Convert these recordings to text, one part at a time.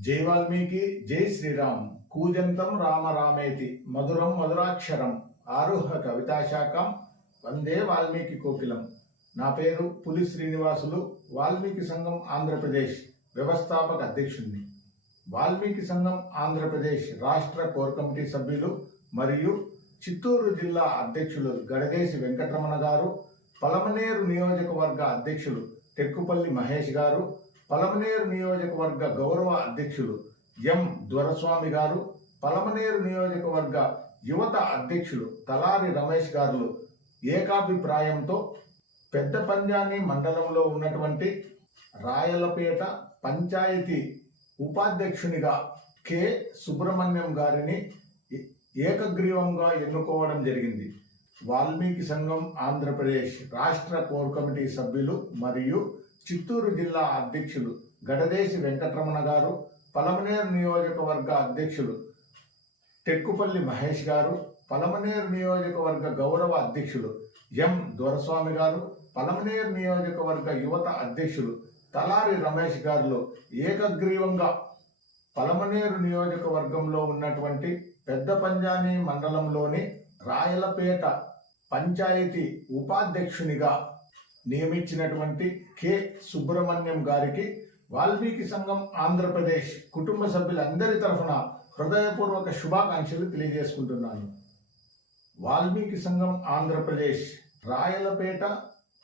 జై వాల్మీకి జై శ్రీరామ్. కూజంతం రామ రామేతి. మధురం మధురాక్షరం. ఆరుహ కవితాశాఖం. వందే వాల్మీకి కోకిలం. నా పేరు పులి శ్రీనివాసులు. వాల్మీకి సంఘం ఆంధ్రప్రదేశ్ వ్యవస్థాపక అధ్యక్షుడిని వాల్మీకి సంఘం ఆంధ్రప్రదేశ్ రాష్ట్ర కోర్ కమిటీ సభ్యులు మరియు చిత్తూరు జిల్లా అధ్యక్షులు గడదేశి వెంకటరమణ గారు పలమనేరు నియోజకవర్గ అధ్యక్షులు తెక్కుపల్లి మహేష్ గారు పలమనేరు నియోజకవర్గ గౌరవ అధ్యక్షులు ఎం దొరస్వామి గారు పలమనేరు నియోజకవర్గ యువత అధ్యక్షులు తలారి రమేష్ గారు ఏకాభిప్రాయంతో పెద్ద పంజాని మండలంలో ఉన్నటువంటి రాయలపేట పంచాయతీ ఉపాధ్యక్షునిగా కె. సుబ్రహ్మణ్యం గారిని ఏకగ్రీవంగా ఎన్నుకోవడం జరిగింది. వాల్మీకి సంఘం ఆంధ్రప్రదేశ్ రాష్ట్ర కోర్ కమిటీ సభ్యులు మరియు చిత్తూరు జిల్లా అధ్యక్షులు గడదేశి వెంకటరమణ గారు పలమనేరు నియోజకవర్గ అధ్యక్షులు టెక్కుపల్లి మహేష్ గారు పలమనేరు నియోజకవర్గ గౌరవ అధ్యక్షులు ఎం దొరస్వామి గారు పలమనేరు నియోజకవర్గ యువత అధ్యక్షులు తలారి రమేష్ గారు ఏకగ్రీవంగా పలమనేరు నియోజకవర్గంలో ఉన్నటువంటి పెద్ద పంజానీ మండలంలోని రాయలపేట పంచాయతీ ఉపాధ్యక్షునిగా నియమించినటువంటి కె. సుబ్రహ్మణ్యం గారికి వాల్మీకి సంఘం ఆంధ్రప్రదేశ్ కుటుంబ సభ్యులందరి తరఫున హృదయపూర్వక శుభాకాంక్షలు తెలియజేసుకుంటున్నాను. వాల్మీకి సంఘం ఆంధ్రప్రదేశ్ రాయలపేట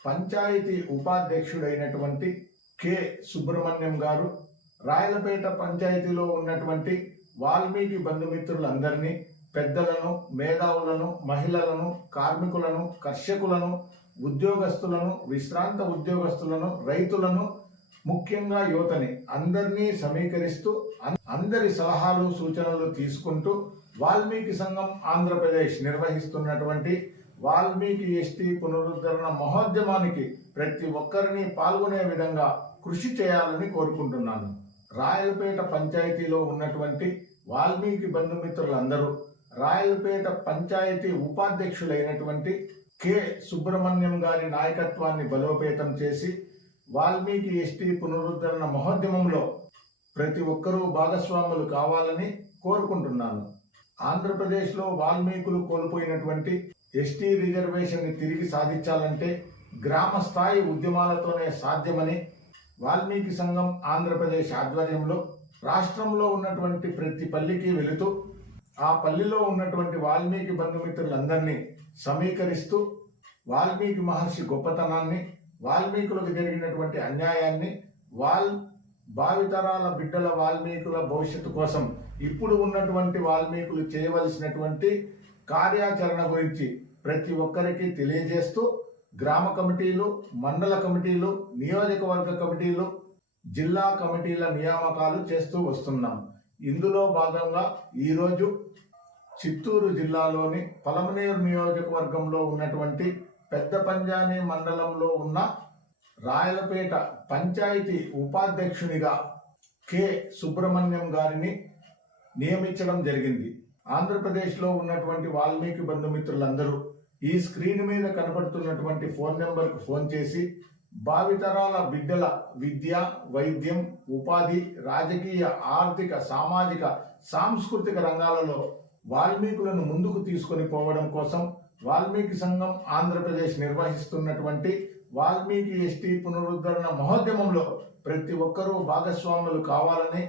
పంచాయతీ ఉపాధ్యక్షుడైనటువంటి కె. సుబ్రహ్మణ్యం గారు రాయలపేట పంచాయతీలో ఉన్నటువంటి వాల్మీకి బంధుమిత్రులందరినీ పెద్దలను మేధావులను మహిళలను కార్మికులను కర్షకులను ఉద్యోగస్తులను విశ్రాంత ఉద్యోగస్తులను రైతులను ముఖ్యంగా యువతని అందరినీ సమీకరిస్తూ అన్- అందరి సలహాలు సూచనలు తీసుకుంటూ వాల్మీకి సంఘం ఆంధ్రప్రదేశ్ నిర్వహిస్తున్నటువంటి వాల్మీకి ఎస్టీ పునరుద్ధరణ మహోద్యమానికి ప్రతి ఒక్కరిని పాల్గొనే విధంగా కృషి చేయాలని కోరుకుంటున్నాను. రాయలపేట పంచాయతీలో ఉన్నటువంటి వాల్మీకి బంధుమిత్రులందరూ రాయలపేట పంచాయతీ ఉపాధ్యక్షులైనటువంటి కె. సుబ్రహ్మణ్యం గారి నాయకత్వాన్ని బలోపేతం చేసి వాల్మీకి ఎస్టీ పునరుద్ధరణ మహోద్యమంలో ప్రతి ఒక్కరూ భాగస్వాములు కావాలని కోరుకుంటున్నాను. ఆంధ్రప్రదేశ్లో వాల్మీకులు కోల్పోయినటువంటి ఎస్టీ రిజర్వేషన్ని తిరిగి సాధించాలంటే గ్రామ స్థాయి ఉద్యమాలతోనే సాధ్యమని వాల్మీకి సంఘం ఆంధ్రప్రదేశ్ ఆధ్వర్యంలో రాష్ట్రంలో ఉన్నటువంటి ప్రతి పల్లికి వెళుతూ ఆ పల్లిలో ఉన్నటువంటి వాల్మీకి బంధుమిత్రులందరినీ సమీకరిస్తూ వాల్మీకి మహర్షి గొప్పతనాన్ని వాల్మీకులకు జరిగినటువంటి అన్యాయాన్ని వాల్ భావితరాల బిడ్డల వాల్మీకుల భవిష్యత్తు కోసం ఇప్పుడు ఉన్నటువంటి వాల్మీకులు చేయవలసినటువంటి కార్యాచరణ గురించి ప్రతి ఒక్కరికి తెలియజేస్తూ గ్రామ కమిటీలు మండల కమిటీలు నియోజకవర్గ కమిటీలు జిల్లా కమిటీల నియామకాలు చేస్తూ వస్తున్నాం. ఇందులో భాగంగా ఈరోజు చిత్తూరు జిల్లాలోని పలమనేరు నియోజకవర్గంలో ఉన్నటువంటి పెద్ద పంజాని మండలంలో ఉన్న రాయలపేట పంచాయతీ ఉపాధ్యక్షునిగా కె. సుబ్రహ్మణ్యం గారిని నియమించడం జరిగింది. ఆంధ్రప్రదేశ్లో ఉన్నటువంటి వాల్మీకి బంధుమిత్రులందరూ ఈ స్క్రీన్ మీద కనపడుతున్నటువంటి ఫోన్ నెంబర్కు ఫోన్ చేసి భావితరాల బిడ్డల విద్య వైద్యం ఉపాధి రాజకీయ ఆర్థిక సామాజిక సాంస్కృతిక రంగాలలో వాల్మీకులను ముందుకు తీసుకొని పోవడం కోసం వాల్మీకి సంఘం ఆంధ్రప్రదేశ్ నిర్వహిస్తున్నటువంటి వాల్మీకి ఎస్టీ పునరుద్ధరణ మహోద్యమంలో ప్రతి ఒక్కరూ భాగస్వాములు కావాలని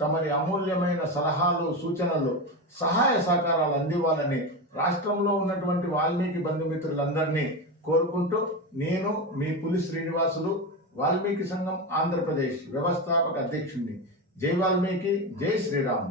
తమరి అమూల్యమైన సలహాలు సూచనలు సహాయ సహకారాలు అందివ్వాలని రాష్ట్రంలో ఉన్నటువంటి వాల్మీకి బంధుమిత్రులందరినీ కోరుకుంటూ నేను మీ పులి శ్రీనివాసులు వాల్మీకి సంఘం ఆంధ్రప్రదేశ్ వ్యవస్థాపక అధ్యక్షుడిని జై వాల్మీకి జై శ్రీరామ్.